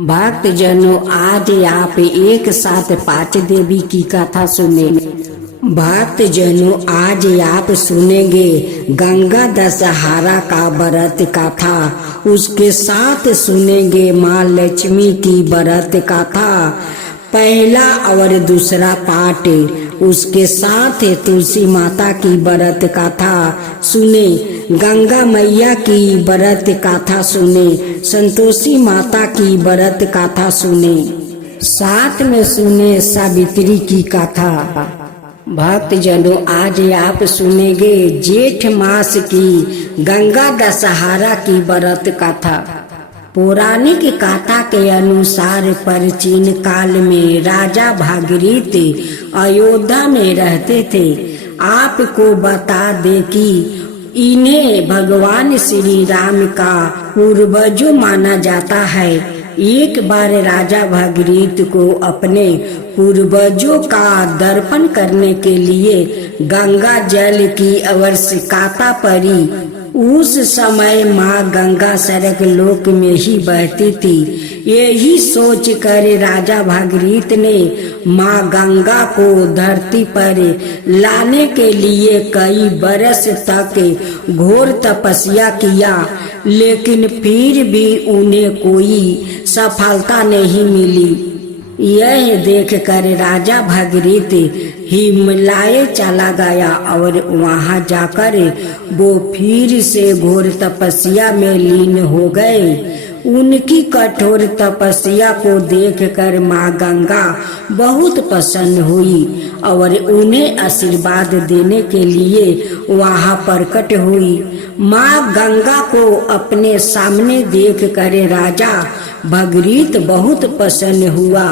भक्त जनों, आज आप एक साथ पांच देवी की कथा सुने। भक्त जनों, आज आप सुनेंगे गंगा दशहरा का व्रत कथा। उसके साथ सुनेंगे माँ लक्ष्मी की व्रत कथा, पहला और दूसरा पाठ। उसके साथ तुलसी माता की व्रत कथा सुने, गंगा मैया की व्रत कथा सुने, संतोषी माता की व्रत कथा सुने, साथ में सुने सावित्री की कथा। भक्त जनों, आज आप सुनेंगे जेठ मास की गंगा दशहरा की व्रत कथा। पौराणिक कथा के अनुसार प्राचीन काल में राजा भागीरथ अयोध्या में रहते थे। आपको बता दे कि इन्हें भगवान श्री राम का पूर्वजों माना जाता है। एक बार राजा भागीरथ को अपने पूर्वजों का दर्पण करने के लिए गंगा जल की आवश्यकता पड़ी। उस समय माँ गंगा स्वर्ग लोक में ही बहती थी। यही सोच कर राजा भागीरथ ने माँ गंगा को धरती पर लाने के लिए कई बरस तक घोर तपस्या किया, लेकिन फिर भी उन्हें कोई सफलता नहीं मिली। यह देखकर राजा भागीरथ हिमालय चला गया और वहां जाकर वो फिर से घोर तपस्या में लीन हो गए। उनकी कठोर तपस्या को देखकर माँ गंगा बहुत प्रसन्न हुई और उन्हें आशीर्वाद देने के लिए वहां प्रकट हुई। माँ गंगा को अपने सामने देखकर राजा भागीरथ बहुत प्रसन्न हुआ।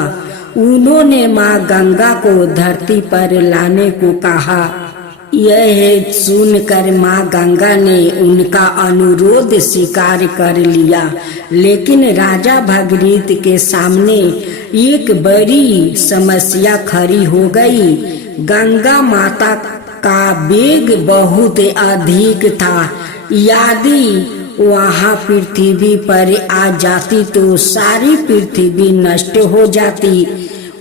उन्होंने माँ गंगा को धरती पर लाने को कहा। यह सुनकर माँ गंगा ने उनका अनुरोध स्वीकार कर लिया, लेकिन राजा भागीरथ के सामने एक बड़ी समस्या खड़ी हो गई। गंगा माता का वेग बहुत अधिक था। यदि वहाँ पृथ्वी पर आ जाती तो सारी पृथ्वी नष्ट हो जाती।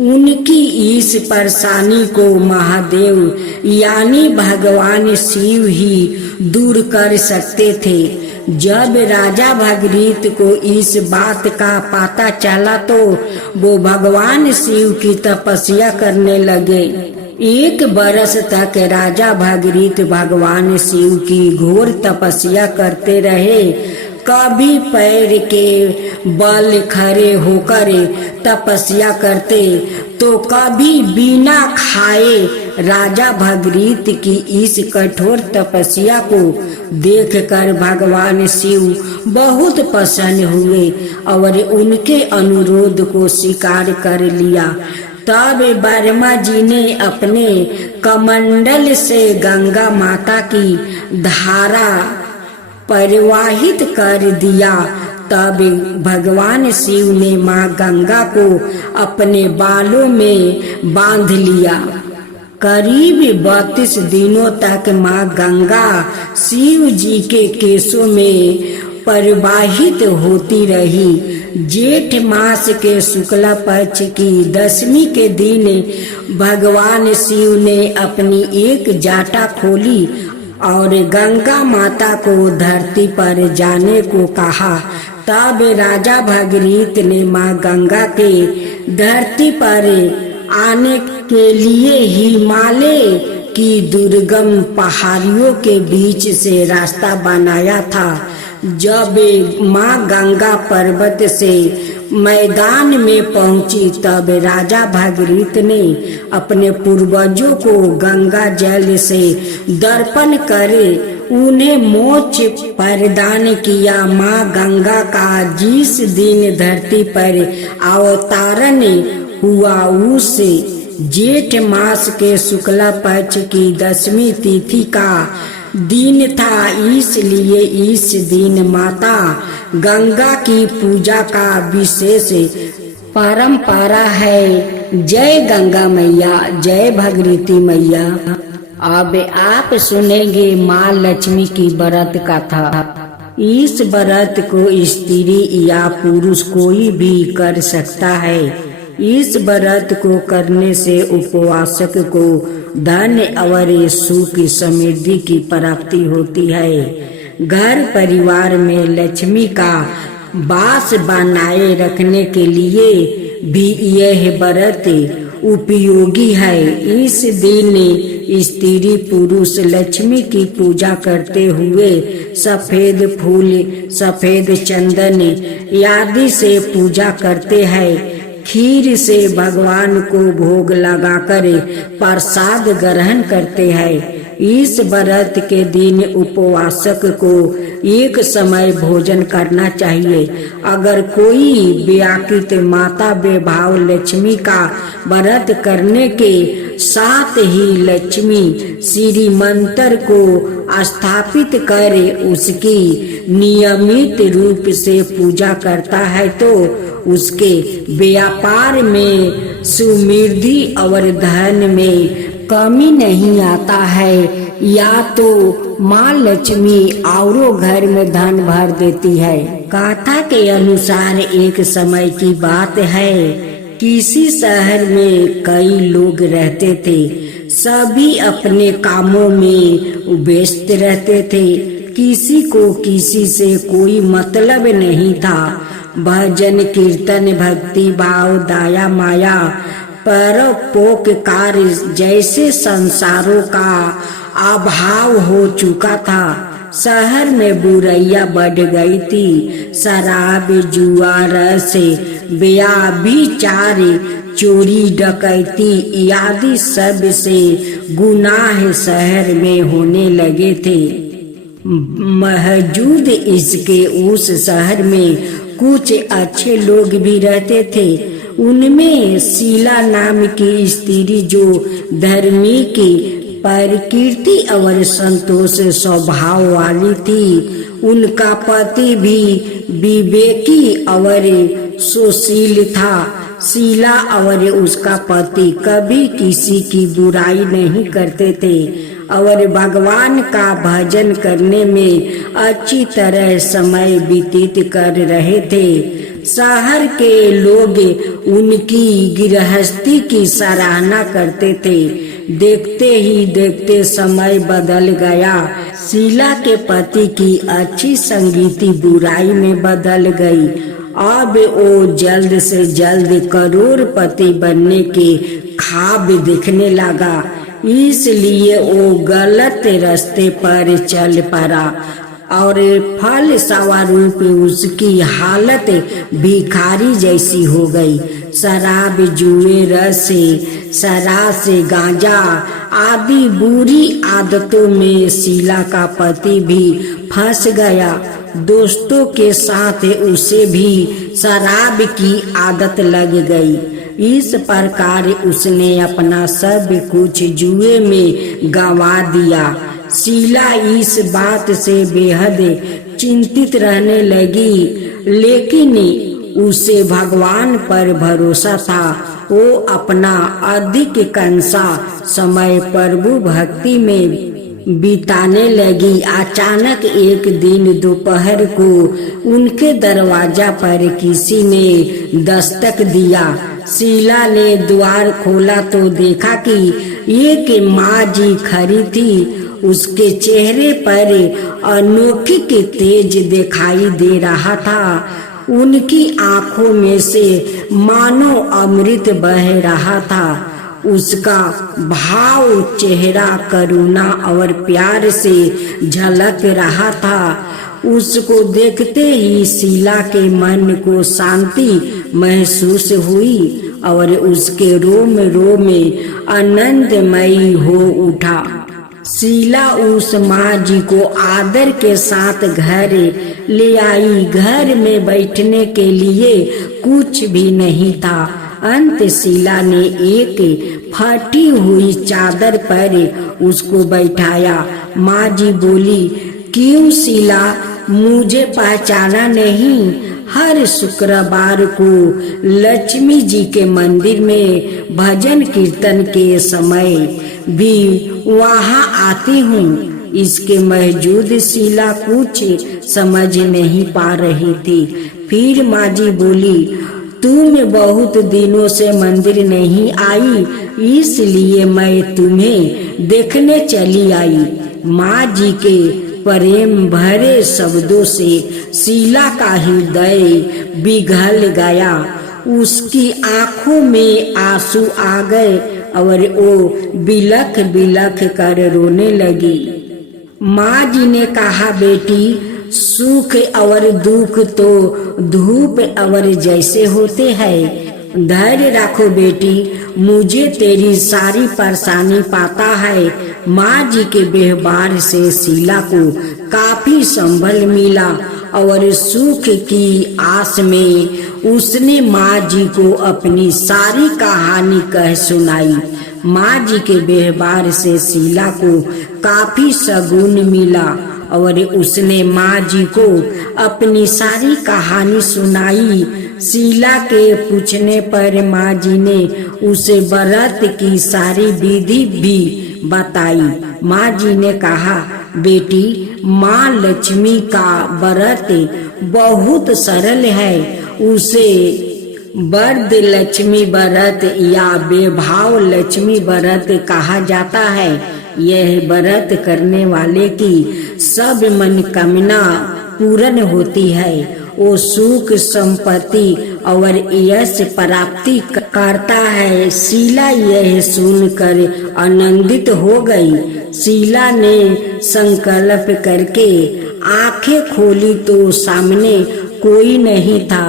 उनकी इस परेशानी को महादेव यानी भगवान शिव ही दूर कर सकते थे। जब राजा भागीरथ को इस बात का पता चला तो वो भगवान शिव की तपस्या करने लगे। एक बरस तक राजा भागीरथ भगवान शिव की घोर तपस्या करते रहे। कभी पैर के बल खड़े होकर तपस्या करते तो कभी बिना खाए। राजा भागीरथ की इस कठोर तपस्या को देखकर भगवान शिव बहुत प्रसन्न हुए और उनके अनुरोध को स्वीकार कर लिया। तब ब्रह्मा जी ने अपने कमंडल से गंगा माता की धारा प्रवाहित कर दिया। तब भगवान शिव ने माँ गंगा को अपने बालों में बांध लिया। करीब 32 दिनों तक माँ गंगा शिव जी के केशों में प्रवाहित होती रही। जेठ मास के शुक्ला पक्ष की दशमी के दिन भगवान शिव ने अपनी एक जाटा खोली और गंगा माता को धरती पर जाने को कहा। तब राजा भागीरथ ने माँ गंगा के धरती पर आने के लिए हिमालय की दुर्गम पहाड़ियों के बीच से रास्ता बनाया था। जब माँ गंगा पर्वत से मैदान में पहुंची तब राजा भागीरथ ने अपने पूर्वजों को गंगा जल से दर्पण करे उन्हें मोक्ष प्रदान किया। माँ गंगा का जिस दिन धरती पर अवतरण हुआ उस जेठ मास के शुक्ला पक्ष की दशमी तिथि का दिन था। इसलिए इस दिन माता गंगा की पूजा का विशेष परंपरा है। जय गंगा मैया, जय भागीरथी मैया। अब आप सुनेंगे माँ लक्ष्मी की व्रत कथा। इस व्रत को स्त्री या पुरुष कोई भी कर सकता है। इस व्रत को करने से उपवासक को धन और सुख समृद्धि की प्राप्ति होती है। घर परिवार में लक्ष्मी का वास बनाए रखने के लिए भी यह व्रत उपयोगी है। इस दिन स्त्री पुरुष लक्ष्मी की पूजा करते हुए सफेद फूल, सफेद चंदन आदि से पूजा करते हैं। खीर से भगवान को भोग लगाकर प्रसाद ग्रहण करते हैं। इस व्रत के दिन उपवासक को एक समय भोजन करना चाहिए। अगर कोई व्याकृत माता बेभाव लक्ष्मी का व्रत करने के साथ ही लक्ष्मी श्री मंत्र को स्थापित कर उसकी नियमित रूप से पूजा करता है तो उसके व्यापार में समृद्धि और धन में कमी नहीं आता है। या तो माँ लक्ष्मी औरों घर में धन भर देती है। कथा के अनुसार एक समय की बात है, किसी शहर में कई लोग रहते थे। सभी अपने कामों में व्यस्त रहते थे। किसी को किसी से कोई मतलब नहीं था। भजन कीर्तन भक्ति भाव दया माया परोपकार जैसे संसारों का अभाव हो चुका था। शहर में बुराइयां बढ़ गई थी। शराब जुआ रस व्यभिचार चोरी डकैती आदि सब से गुनाह शहर में होने लगे थे। मौजूद इसके उस शहर में कुछ अच्छे लोग भी रहते थे। उनमें शीला नाम की स्त्री जो धर्मी की प्रकृति और संतोष स्वभाव वाली थी। उनका पति भी विवेकी और सुशील था। शीला और उसका पति कभी किसी की बुराई नहीं करते थे और भगवान का भजन करने में अच्छी तरह समय व्यतीत कर रहे थे। शहर के लोग उनकी गृहस्थी की सराहना करते थे। देखते ही देखते समय बदल गया। शीला के पति की अच्छी संगति बुराई में बदल गई। अब वो जल्द से जल्द करोड़पति बनने के ख्वाब देखने लगा। इसलिए वो गलत रास्ते पर चल पड़ा और फल स्वरूप उसकी हालत भिखारी जैसी हो गई। शराब जुए रस शराब गांजा आदि बुरी आदतों में शीला का पति भी फंस गया। दोस्तों के साथ उसे भी शराब की आदत लग गई। इस प्रकार उसने अपना सब कुछ जुए में गंवा दिया। शीला इस बात से बेहद चिंतित रहने लगी, लेकिन उसे भगवान पर भरोसा था। वो अपना अधिक कंसा समय प्रभु भक्ति में बिताने लगी। अचानक एक दिन दोपहर को उनके दरवाजा पर किसी ने दस्तक दिया। शीला ने द्वार खोला तो देखा कि एक माँ जी खड़ी थी। उसके चेहरे पर अनोखी तेज दिखाई दे रहा था। उनकी आंखों में से मानो अमृत बह रहा था। उसका भाव चेहरा करुणा और प्यार से झलक रहा था। उसको देखते ही शीला के मन को शांति महसूस हुई और उसके रोम रोम आनंदमयी हो उठा। शीला उस माँ जी को आदर के साथ घर ले आई। घर में बैठने के लिए कुछ भी नहीं था। अंत शीला ने एक फटी हुई चादर पर उसको बैठाया। माँ जी बोली, क्यों शीला, मुझे पहचाना नहीं? हर शुक्रवार को लक्ष्मी जी के मंदिर में भजन कीर्तन के समय भी वहाँ आती हूँ। इसके मौजूद शीला कुछ समझ नहीं पा रही थी। फिर माँ जी बोली, तुम बहुत दिनों से मंदिर नहीं आई, इसलिए मैं तुम्हें देखने चली आई। माँ जी के प्रेम भरे शब्दों से शीला का हृदय पिघल गया। उसकी आंखों में आंसू आ गए और वो बिलख बिलख कर रोने लगी। माँ जी ने कहा, बेटी, सुख और दुख तो धूप और जैसे होते हैं। धैर्य रखो बेटी, मुझे तेरी सारी परेशानी पता है। माँ जी के व्यवहार से शीला को काफी संबल मिला और सुख की आस में उसने माँ जी को अपनी सारी कहानी कह सुनाई। माँ जी के व्यवहार से शीला को काफी सगुन मिला और उसने माँ जी को अपनी सारी कहानी सुनाई। शीला के पूछने पर माँ जी ने उसे व्रत की सारी विधि भी बताई। माँ जी ने कहा, बेटी, माँ लक्ष्मी का व्रत बहुत सरल है। उसे वरद लक्ष्मी व्रत या वैभव लक्ष्मी व्रत कहा जाता है। यह व्रत करने वाले की सब मनोकामना पूर्ण होती है। वो सुख संपत्ति और यश प्राप्ति करता है। शीला यह सुनकर आनंदित हो गई। शीला ने संकल्प करके आंखें खोली तो सामने कोई नहीं था।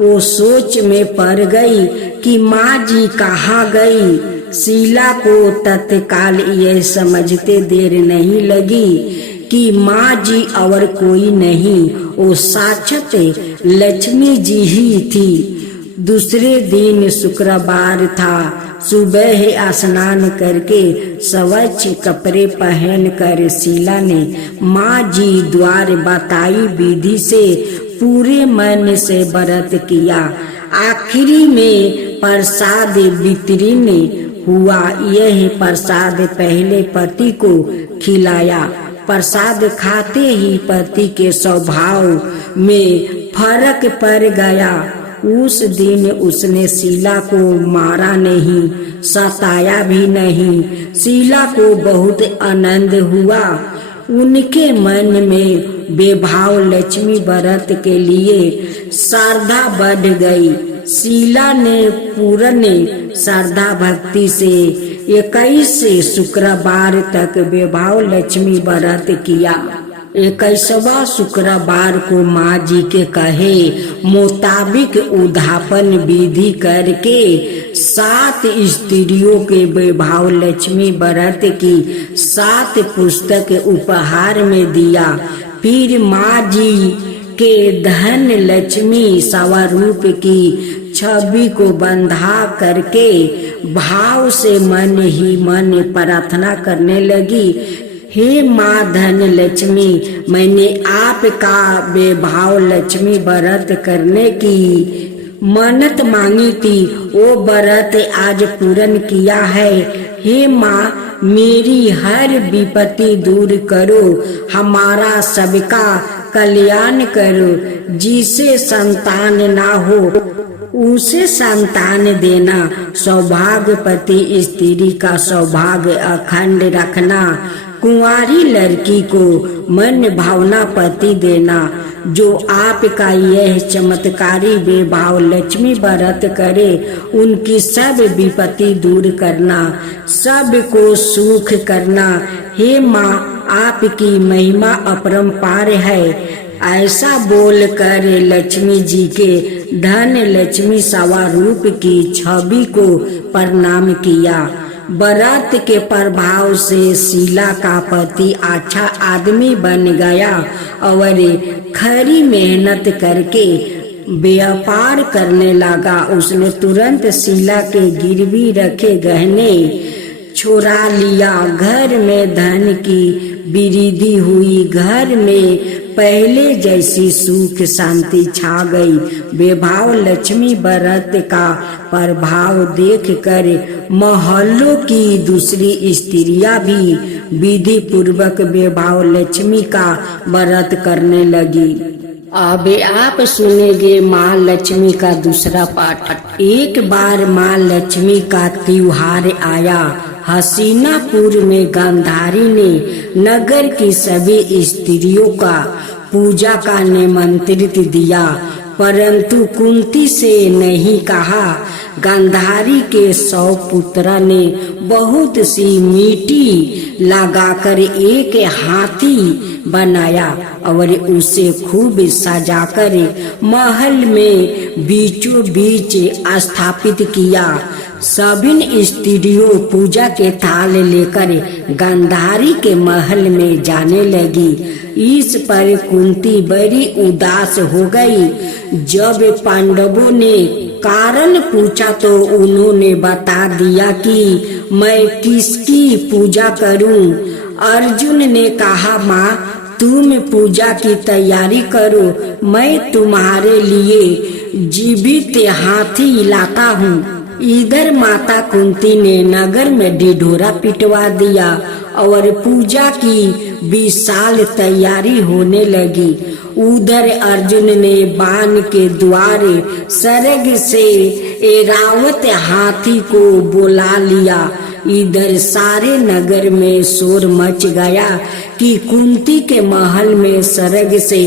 वो सोच में पड़ गई कि माँ जी कहाँ गई। शीला को तत्काल यह समझते देर नहीं लगी कि माँ जी और कोई नहीं, वो साक्षात लक्ष्मी जी ही थी। दूसरे दिन शुक्रवार था। सुबह स्नान करके स्वच्छ कपड़े पहनकर शीला ने माँ जी द्वारा बताई विधि से पूरे मन से व्रत किया। आखिरी में प्रसाद वितरण हुआ। यह प्रसाद पहले पति को खिलाया। प्रसाद खाते ही पति के स्वभाव में फर्क पड़ गया। उस दिन उसने शीला को मारा नहीं, सताया भी नहीं। शीला को बहुत आनंद हुआ। उनके मन में वैभव लक्ष्मी व्रत के लिए श्रद्धा बढ़ गई। शीला ने पूर्ण श्रद्धा भक्ति से 21 शुक्रवार तक वैभव लक्ष्मी व्रत किया। 21वां शुक्रवार को माँ जी के कहे मुताबिक उद्यापन विधि करके 7 स्त्रियों के वैभव लक्ष्मी व्रत की 7 पुस्तक उपहार में दिया। फिर माँ जी के धन लक्ष्मी स्वरूप की छवि को बंधा करके भाव से मन ही मन प्रार्थना करने लगी, हे माँ धन लक्ष्मी, मैंने आपका वैभव लक्ष्मी व्रत करने की मन्नत मांगी थी, वो व्रत आज पूर्ण किया है। हे माँ, मेरी हर विपत्ति दूर करो, हमारा सबका कल्याण करो। जिसे संतान ना हो उसे संतान देना, सौभाग्यवती स्त्री का सौभाग्य अखंड रखना, कुंवारी लड़की को मन भावना पति देना। जो आपका यह चमत्कारी वैभव लक्ष्मी व्रत करे, उनकी सब विपत्ति दूर करना, सबको सुख करना। हे माँ, आपकी महिमा अपरंपार है। ऐसा बोलकर लक्ष्मी जी के धन लक्ष्मी स्वरूप की छवि को प्रणाम किया। व्रत के प्रभाव से शीला का पति अच्छा आदमी बन गया और खरी मेहनत करके व्यापार करने लगा। उसने तुरंत शीला के गिरवी रखे गहने छुड़ा लिया। घर में धन की वृद्धि हुई। घर में पहले जैसी सुख शांति छा गई। बेभाव लक्ष्मी व्रत का प्रभाव देख कर मोहल्लों की दूसरी स्त्रियां भी विधि पूर्वक बेभाव लक्ष्मी का व्रत करने लगी। अब आप सुनेंगे माँ लक्ष्मी का दूसरा पाठ। एक बार माँ लक्ष्मी का त्योहार आया। हसीनापुर में गांधारी ने नगर की सभी स्त्रियों का पूजा का निमंत्रित दिया, परंतु कुंती से नहीं कहा। गांधारी के 100 पुत्रा ने बहुत सी मिट्टी लगाकर एक हाथी बनाया और उसे खूब सजाकर महल में बीचों बीच स्थापित किया। सभी स्त्रियों पूजा के थाल लेकर गांधारी के महल में जाने लगी। इस पर कुंती बड़ी उदास हो गई। जब पांडवों ने कारण पूछा तो उन्होंने बता दिया कि मैं किसकी पूजा करूं। अर्जुन ने कहा, माँ तुम पूजा की तैयारी करो, मैं तुम्हारे लिए जीवित हाथी लाता हूँ। इधर माता कुंती ने नगर में ढिढोरा पिटवा दिया और पूजा की विशाल तैयारी होने लगी। उधर अर्जुन ने बाण के द्वारे सरग से ऐरावत हाथी को बुला लिया। इधर सारे नगर में शोर मच गया कि कुंती के महल में सरग से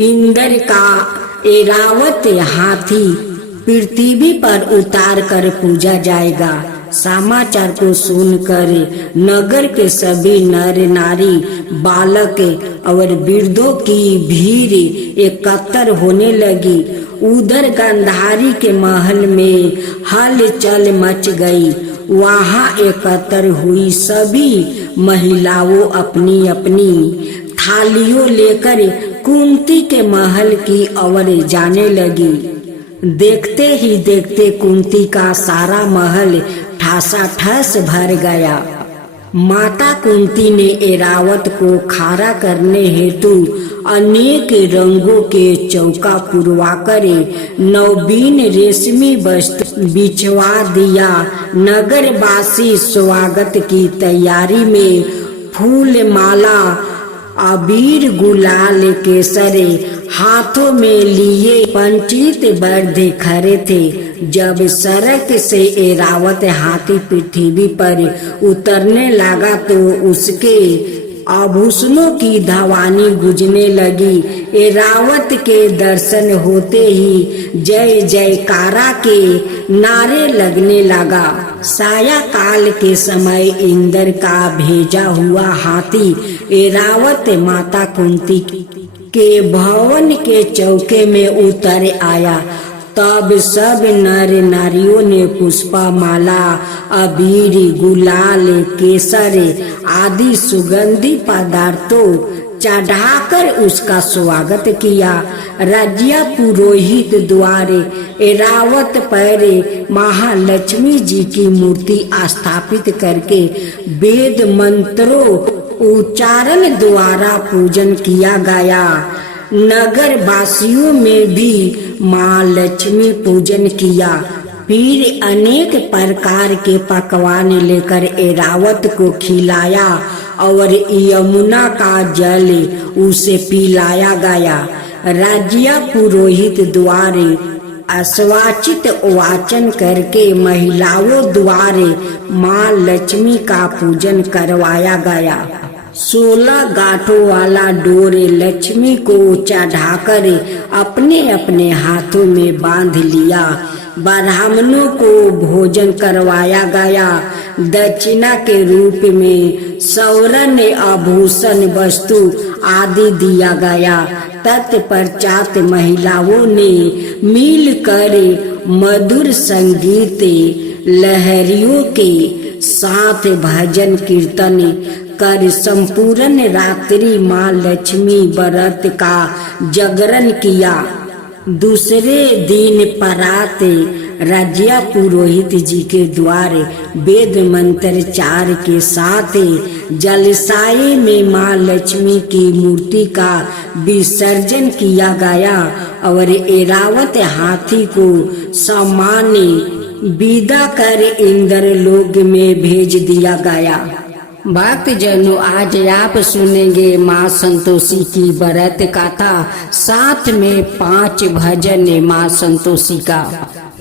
इंद्र का ऐरावत हाथी पृथ्वी पर उतार कर पूजा जाएगा। समाचार को सुनकर नगर के सभी नर नारी, बालक और वृद्धों की भीड़ एकत्र होने लगी। उधर गांधारी के महल में हलचल मच गई। वहां एकत्र हुई सभी महिलाओं अपनी अपनी थालियों लेकर कुंती के महल की ओर जाने लगी। देखते ही देखते कुंती का सारा महल ठासाठस भर गया। माता कुंती ने ऐरावत को खारा करने हेतु अनेक रंगों के चौका पुरवाकर नवबीन रेशमी वस्त्र बिछवा दिया। नगरवासी स्वागत की तैयारी में फूल माला, अबीर, गुलाल, केसरे हाथों में लिए पंचित बर्धे खड़े थे। जब सड़क से ऐरावत हाथी पृथ्वी पर उतरने लगा तो उसके आभूषणों की धवानी गुजने लगी। ऐरावत के दर्शन होते ही जय जयकारा के नारे लगने लगा। साया काल के समय इंद्र का भेजा हुआ हाथी ऐरावत माता कुंती के भवन के चौके में उतर आया। तब सब नर नारियों ने पुष्पा माला, अबीर, गुलाल, केसर आदि सुगंधी पदार्थों चढ़ाकर उसका स्वागत किया। राज्य पुरोहित द्वारे ऐरावत पर महालक्ष्मी जी की मूर्ति स्थापित करके वेद मंत्रों उच्चारण द्वारा पूजन किया गया। नगर वासियों में भी माँ लक्ष्मी पूजन किया। फिर अनेक प्रकार के पकवान लेकर ऐरावत को खिलाया और यमुना का जल उसे पिलाया गया। राज्य पुरोहित द्वारे अस्वाचित वाचन करके महिलाओं द्वारे माँ लक्ष्मी का पूजन करवाया गया। 16 गांठों वाला डोर लक्ष्मी को चढ़ाकर अपने अपने हाथों में बांध लिया। ब्राह्मणों को भोजन करवाया गया। दक्षिणा के रूप में स्वर्ण आभूषण वस्तु आदि दिया गया। तत्पश्चात महिलाओं ने मिलकर मधुर संगीत लहरियों के साथ भजन कीर्तन कर संपूर्ण रात्रि माँ लक्ष्मी व्रत का जागरण किया। दूसरे दिन परात राज्या पुरोहित जी के द्वारे वेद मंत्र चार के साथ जलसाये में माँ लक्ष्मी की मूर्ति का विसर्जन किया गया और ऐरावत हाथी को सामान्य विदा कर इंद्र लोक में भेज दिया गया। भक्त जनों, आज आप सुनेंगे माँ संतोषी की व्रत कथा, साथ में 5 भजन माँ संतोषी का।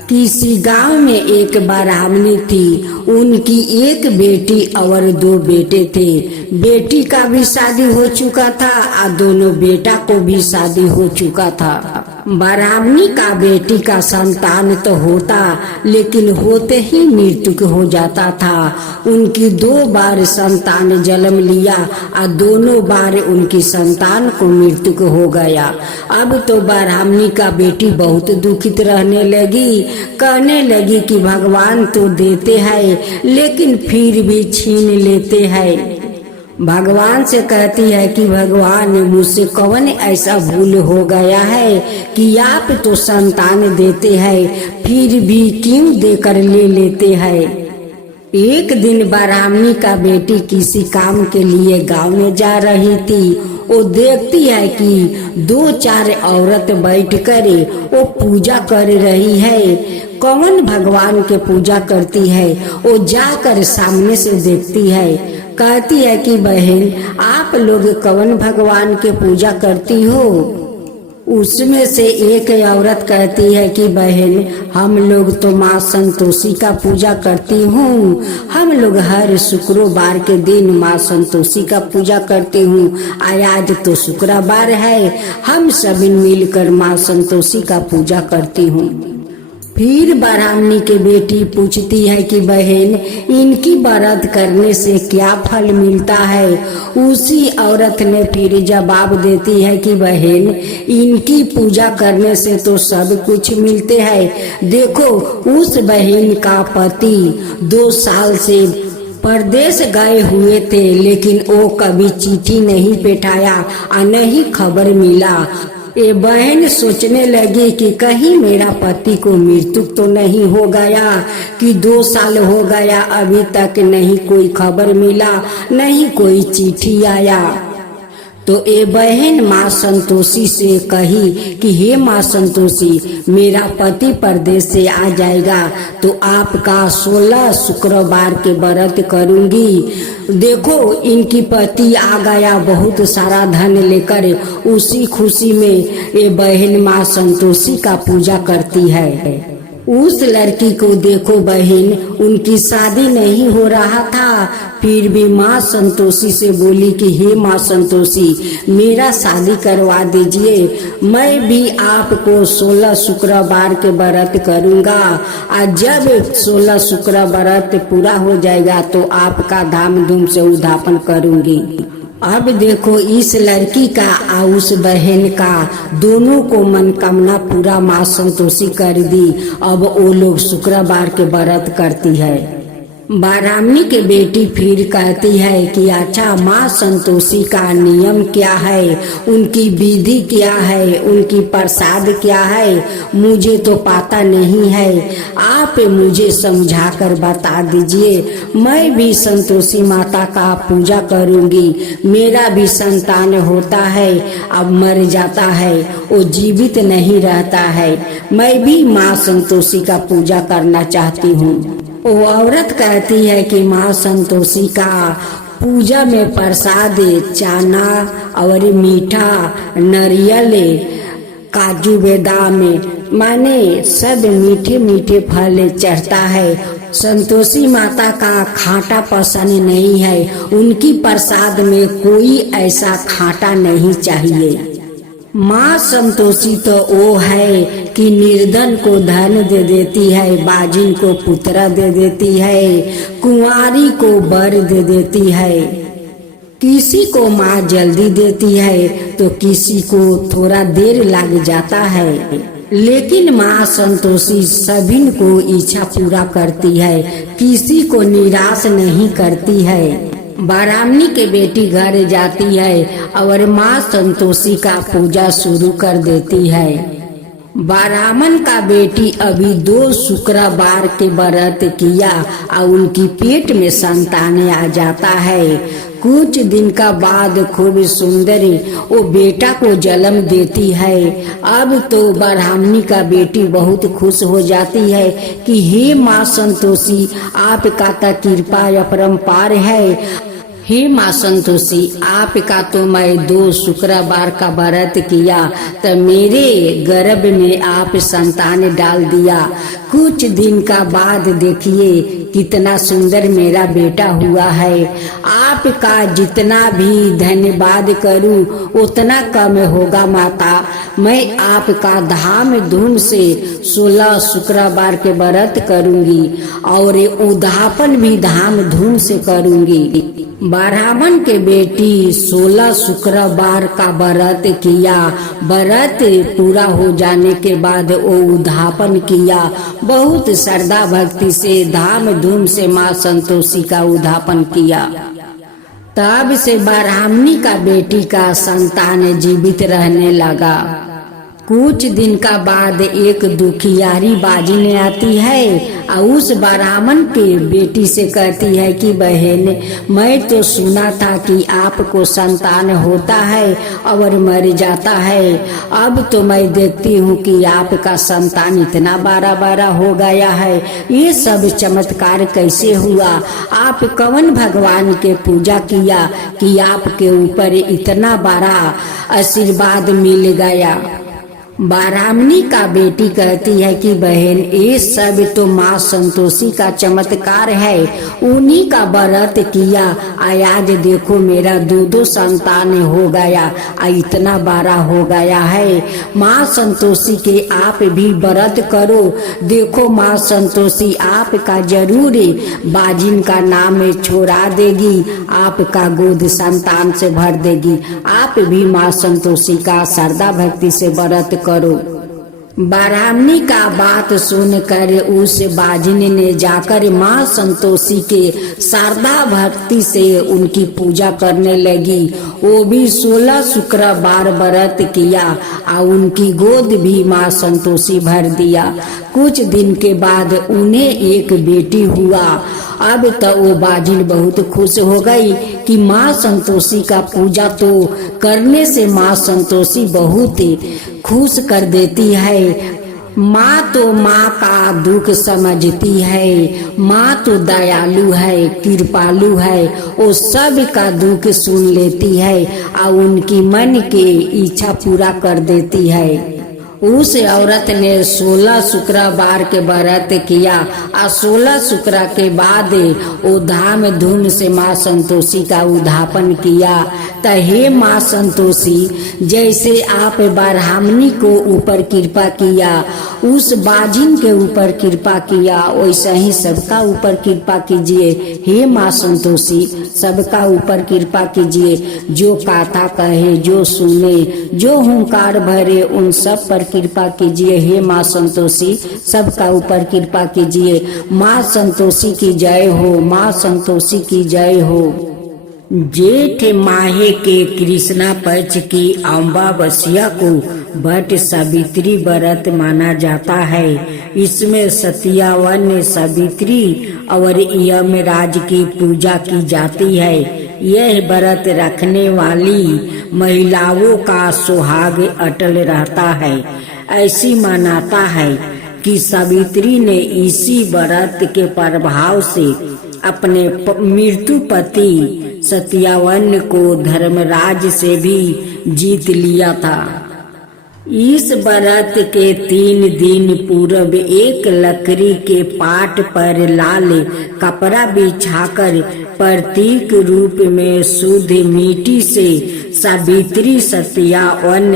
किसी गांव में एक ब्राह्मणी थी। उनकी एक बेटी और 2 बेटे थे। बेटी का भी शादी हो चुका था और दोनों बेटा को भी शादी हो चुका था। ब्राह्मणी का बेटी का संतान तो होता, लेकिन होते ही मृत्यु हो जाता था। उनकी 2 बार संतान जन्म लिया और दोनों बार उनकी संतान को मृत्यु हो गया। अब तो ब्राह्मणी का बेटी बहुत दुखित रहने लगी। कहने लगी कि भगवान तो देते हैं लेकिन फिर भी छीन लेते हैं। भगवान से कहती है कि भगवान, मुझसे कौन ऐसा भूल हो गया है कि आप तो संतान देते हैं फिर भी क्यों देकर ले लेते हैं। एक दिन ब्राह्मणी का बेटी किसी काम के लिए गांव में जा रही थी। वो देखती है कि 2-4 औरत बैठकर वो पूजा कर रही है। कौन भगवान के पूजा करती है। वो जाकर सामने से देखती है। कहती है कि बहन, आप लोग कौन भगवान के पूजा करती हो। उसमें से एक औरत कहती है कि बहन, हम लोग तो माँ संतोषी का पूजा करती हूँ। हम लोग हर शुक्रवार के दिन माँ संतोषी का पूजा करते हूँ। आज तो शुक्रवार है, हम सभी मिलकर माँ संतोषी का पूजा करती हूँ। फिर ब्राह्मणी के बेटी पूछती है कि बहन, इनकी व्रत करने से क्या फल मिलता है। उसी औरत ने फिर जवाब देती है कि बहन, इनकी पूजा करने से तो सब कुछ मिलते हैं। देखो, उस बहन का पति 2 साल से परदेश गए हुए थे, लेकिन वो कभी चिट्ठी नहीं पेठाया और नहीं खबर मिला। ये बहन सोचने लगी कि कहीं मेरा पति को मृत्यु तो नहीं हो गया कि 2 साल हो गया, अभी तक नहीं कोई खबर मिला, नहीं कोई चिट्ठी आया। तो ये बहन माँ संतोषी से कही कि हे माँ संतोषी, मेरा पति परदेश से आ जाएगा तो आपका 16 शुक्रवार के व्रत करूंगी। देखो, इनकी पति आ गया बहुत सारा धन लेकर। उसी खुशी में ये बहन माँ संतोषी का पूजा करती है। उस लड़की को देखो बहन, उनकी शादी नहीं हो रहा था, फिर भी माँ संतोषी से बोली कि हे माँ संतोषी, मेरा शादी करवा दीजिए। मैं भी आपको 16 शुक्रवार के व्रत करूंगा और जब 16 शुक्रवार व्रत पूरा हो जाएगा तो आपका धाम-धूम से उद्यापन करूंगी। अब देखो, इस लड़की का और उस बहन का दोनों को मनोकामना पूरा माँ संतोषी कर दी। अब वो लोग शुक्रवार के व्रत करती है। ब्राह्मणी के बेटी फिर कहती है कि अच्छा, माँ संतोषी का नियम क्या है, उनकी विधि क्या है, उनकी प्रसाद क्या है, मुझे तो पता नहीं है। आप मुझे समझा कर बता दीजिए। मैं भी संतोषी माता का पूजा करूंगी। मेरा भी संतान होता है, अब मर जाता है, वो जीवित नहीं रहता है। मैं भी माँ संतोषी का पूजा करना चाहती हूँ। वो औरत कहती है कि माँ संतोषी का पूजा में प्रसाद चना और मीठा, नारियल, काजू बादाम माने सब मीठे मीठे फल चढ़ता है। संतोषी माता का खाटा पसंद नहीं है। उनकी प्रसाद में कोई ऐसा खाटा नहीं चाहिए। माँ संतोषी तो वो है कि निर्धन को धन दे देती है, बाजिन को पुत्र दे देती है, कुंवारी को वर दे देती है। किसी को माँ जल्दी देती है तो किसी को थोड़ा देर लग जाता है, लेकिन माँ संतोषी सभी को इच्छा पूरा करती है, किसी को निराश नहीं करती है। ब्राह्मणी के बेटी घर जाती है और माँ संतोषी का पूजा शुरू कर देती है। ब्राह्मण का बेटी अभी 2 शुक्रवार के व्रत किया और उनकी पेट में संतान आ जाता है। कुछ दिन का बाद खूब सुंदर वो बेटा को जन्म देती है। अब तो ब्राह्मणी का बेटी बहुत खुश हो जाती है कि हे माँ संतोषी, आपका तो कृपा अपरंपार है। हे माँ संतोषी, आपका तो मैं 2 शुक्रवार का व्रत किया तो मेरे गर्भ में आप संतान डाल दिया। कुछ दिन का बाद देखिए कितना सुंदर मेरा बेटा हुआ है। आपका जितना भी धन्यवाद करूं उतना कम होगा माता। मैं आपका धाम धूम से 16 शुक्रवार के व्रत करूंगी और उद्यापन भी धाम धूम से करूंगी। ब्राह्मण के बेटी 16 शुक्रवार का व्रत किया। व्रत पूरा हो जाने के बाद वो उद्यापन किया। बहुत श्रद्धा भक्ति से धाम धूम से माँ संतोषी का उद्यापन किया। तब से ब्राह्मणी का बेटी का संतान जीवित रहने लगा। कुछ दिन का बाद एक दुखियारी बाजिन आती है और उस ब्राह्मण के बेटी से कहती है कि बहन, मैं तो सुना था कि आपको संतान होता है और मर जाता है। अब तो मैं देखती हूँ कि आपका संतान इतना बड़ा हो गया है। ये सब चमत्कार कैसे हुआ? आप कौन भगवान के पूजा किया कि आपके ऊपर इतना बड़ा आशीर्वाद मिल गया? ब्राह्मणी का बेटी कहती है कि बहन, ये सब तो माँ संतोषी का चमत्कार है। उन्हीं का व्रत किया। आज देखो मेरा 2 संतान हो गया, इतना बड़ा हो गया है। माँ संतोषी के आप भी व्रत करो। देखो माँ संतोषी आपका जरूर बाजिन का नाम छोड़ा देगी, आपका गोद संतान से भर देगी। आप भी माँ संतोषी का श्रद्धा भक्ति से व्रत करो। ब्राह्मणी का बात सुनकर उस बाजिन ने जाकर माँ संतोषी के श्रद्धा भक्ति से उनकी पूजा करने लगी। वो भी 16 शुक्रवार व्रत किया और उनकी गोद भी माँ संतोषी भर दिया। कुछ दिन के बाद उन्हें एक बेटी हुआ। अब तो वो बाजिन बहुत खुश हो गई कि माँ संतोषी का पूजा तो करने से माँ संतोषी बहुत खुश कर देती है। माँ तो माँ का दुख समझती है। माँ तो दयालु है, कृपालु है। वो सब का दुख सुन लेती है और उनकी मन के इच्छा पूरा कर देती है। उस औरत ने 16 शुक्रवार के व्रत किया और 16 शुक्र के बाद वो धाम धूम से माँ संतोषी का उद्यापन किया। तो हे माँ संतोषी, जैसे आप ब्राह्मणी को ऊपर कृपा किया, उस बाजिन के ऊपर कृपा किया, वैसा ही सबका ऊपर कृपा कीजिए। हे माँ संतोषी, सबका ऊपर कृपा कीजिए। जो कथा कहे, जो सुने, जो हुंकार भरे, उन सब पर कृपा कीजिए। हे माँ संतोषी, सबका ऊपर कृपा कीजिए। माँ संतोषी की जय हो, माँ संतोषी की जय हो। जेठ माहे के कृष्णा पक्ष की अमावस्या को वट सावित्री व्रत माना जाता है। इसमें सत्यावन सावित्री और यमराज की पूजा की जाती है। यह व्रत रखने वाली महिलाओं का सुहाग अटल रहता है। ऐसी मान्यता है कि सावित्री ने इसी व्रत के प्रभाव से अपने मृत्यु पति सत्यावन को धर्मराज से भी जीत लिया था। इस व्रत के 3 दिन पूर्व एक लकड़ी के पाट पर लाल कपड़ा बिछाकर प्रतीक रूप में शुद्ध मिट्टी से सावित्री सत्यावन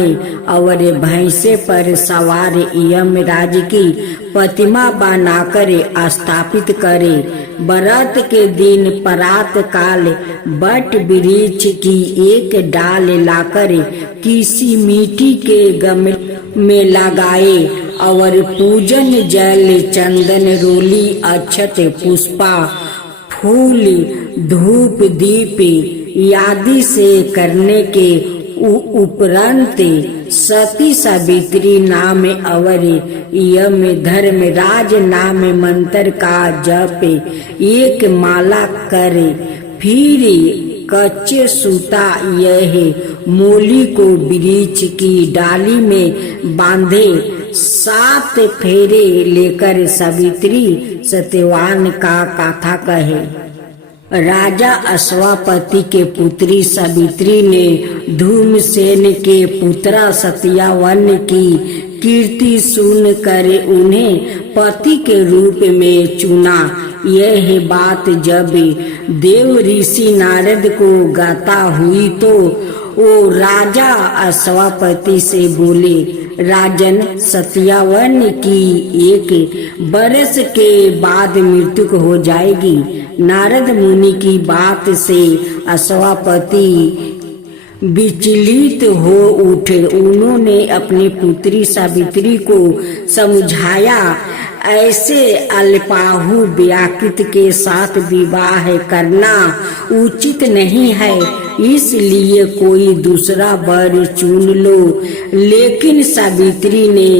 और भैंसे पर सवार यमराज की प्रतिमा बनाकर स्थापित करे। व्रत के दिन प्रात काल बट वृक्ष की एक डाल लाकर किसी मिट्टी के गमले में लगाए और पूजन जल, चंदन, रोली, अक्षत, पुष्पा, फूल, धूप, दीप आदि से करने के उपरांत सती सावित्री नाम अवर यम धर्मराज नाम मंत्र का जप एक माला करे, फिर कच्चे सूता यह मूली को वृक्ष की डाली में बांधे, 7 फेरे लेकर सावित्री सत्यवान का कथा कहे। राजा अश्वापति के पुत्री सावित्री ने धूमसेन के पुत्र सत्यवान की कीर्ति सुनकर उन्हें पति के रूप में चुना। यह बात जब देव ऋषि नारद को गाता हुई तो वो राजा अश्वापति से बोले, राजन, सत्यवान की 1 बरस के बाद मृत्यु हो जाएगी। नारद मुनि की बात से अश्वापति विचलित हो उठे। उन्होंने अपनी पुत्री सावित्री को समझाया, ऐसे अल्पाहु व्याकृत के साथ विवाह करना उचित नहीं है, इसलिए कोई दूसरा वर चुन लो। लेकिन सावित्री ने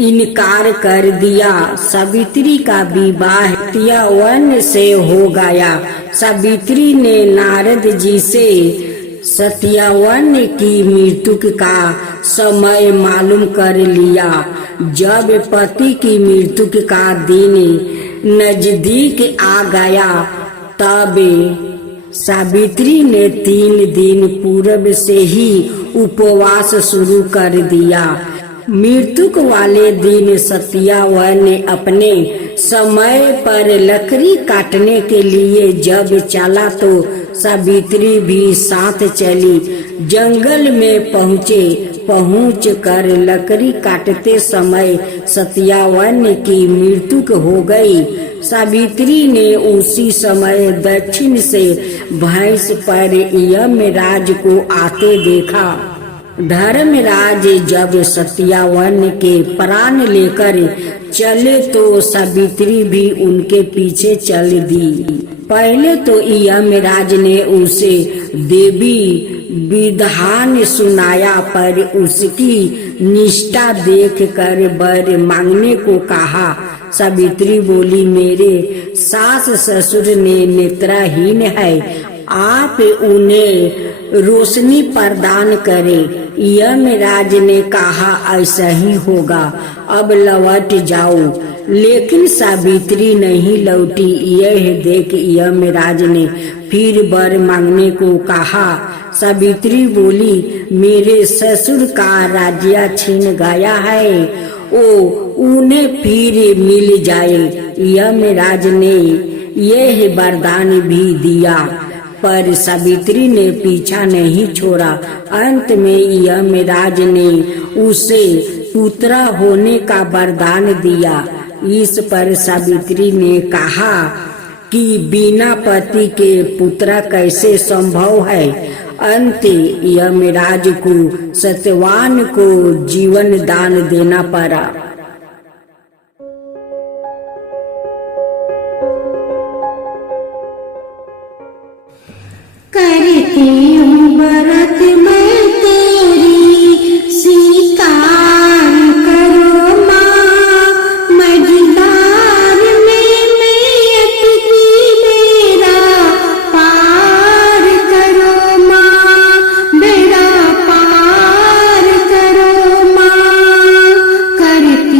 इनकार कर दिया। सावित्री का विवाह सत्यवान से हो गया। सावित्री ने नारद जी से सत्यवान की मृत्यु का समय मालूम कर लिया। जब पति की मृत्यु का दिन नजदीक आ गया तब सावित्री ने 3 दिन पूर्व से ही उपवास शुरू कर दिया। मृत्यु वाले दिन सत्यवान ने अपने समय पर लकड़ी काटने के लिए जब चला तो सावित्री भी साथ चली। जंगल में पहुँच कर लकड़ी काटते समय सत्यवान की मृत्यु हो गई। सावित्री ने उसी समय दक्षिण से भैंस पर यमराज को आते देखा। धर्मराज जब सत्यवान के प्राण लेकर चले तो सावित्री भी उनके पीछे चल दी। पहले तो यमराज ने उसे देवी विधान सुनाया, पर उसकी निष्ठा देखकर वर मांगने को कहा। सावित्री बोली, मेरे सास ससुर ने नेत्रहीन है, आप उन्हें रोशनी प्रदान करें। यमराज ने कहा, ऐसा ही होगा, अब लौट जाओ। लेकिन सावित्री नहीं लौटी। यह देख यमराज ने फिर वर मांगने को कहा। सावित्री बोली, मेरे ससुर का राज्य छीन गया है, उन्हें फिर मिल जाए। यमराज ने यह वरदान भी दिया, पर सावित्री ने पीछा नहीं छोड़ा। अंत में यमराज ने उसे पुत्र होने का वरदान दिया। इस पर सावित्री ने कहा कि बिना पति के पुत्र कैसे संभव है। अंत यमराज को सत्यवान को जीवन दान देना पड़ा। करती हूँ व्रत मैं तेरी, स्वीकार करो माँ। मझधार में मैं अटकी, मेरा पार करो माँ, बेड़ा पार करो माँ। करती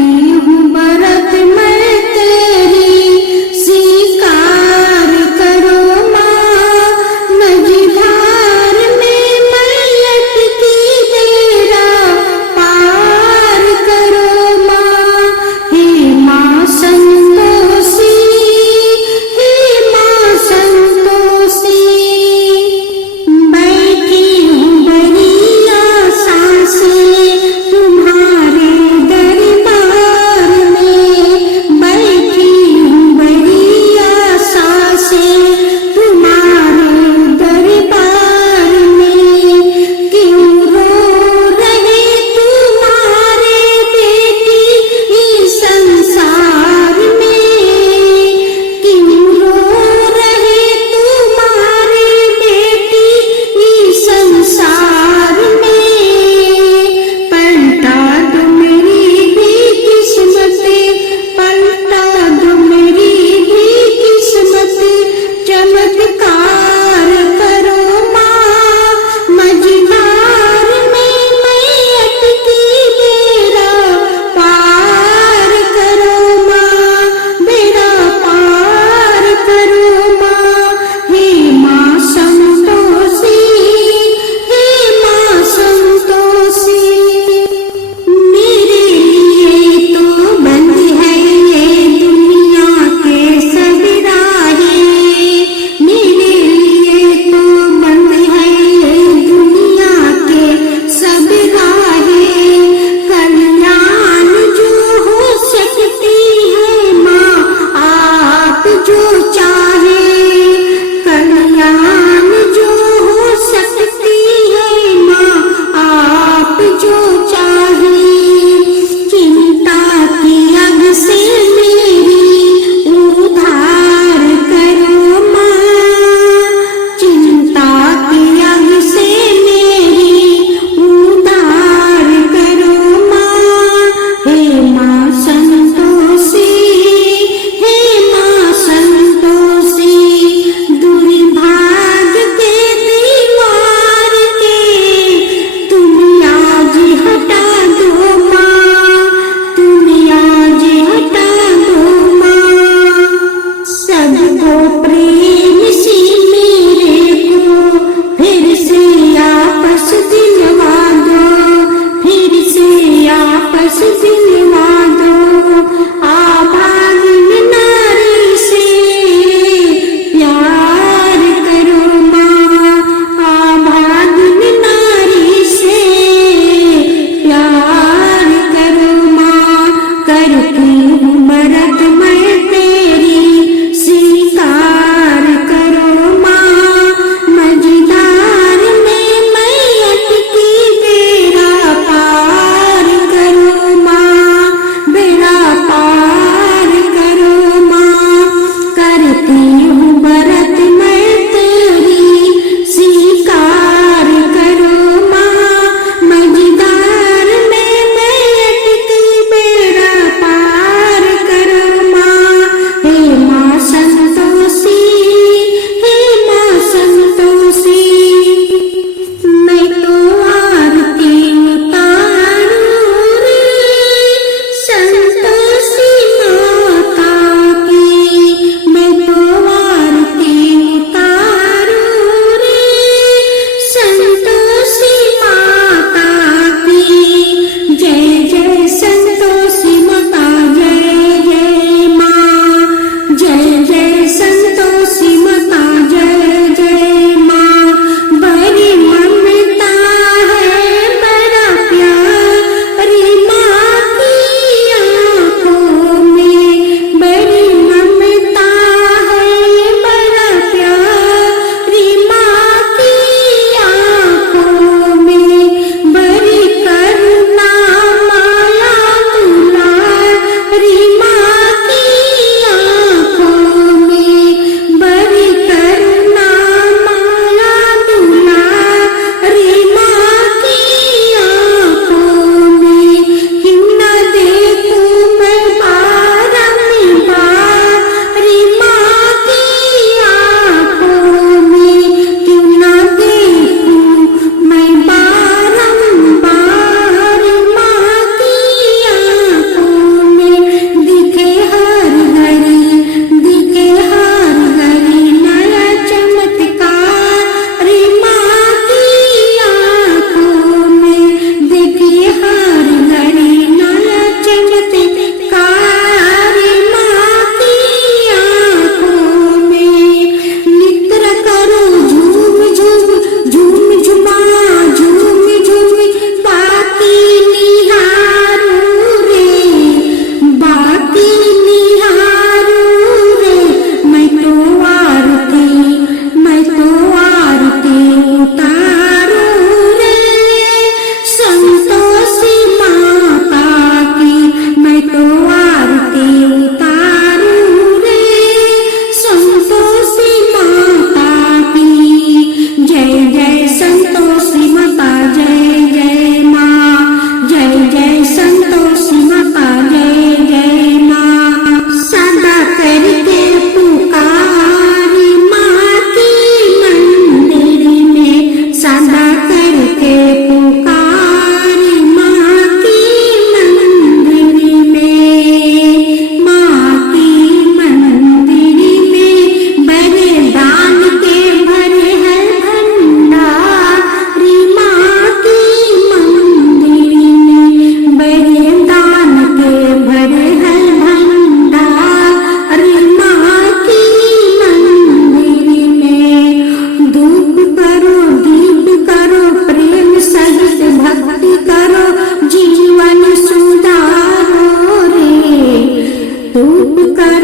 उपकार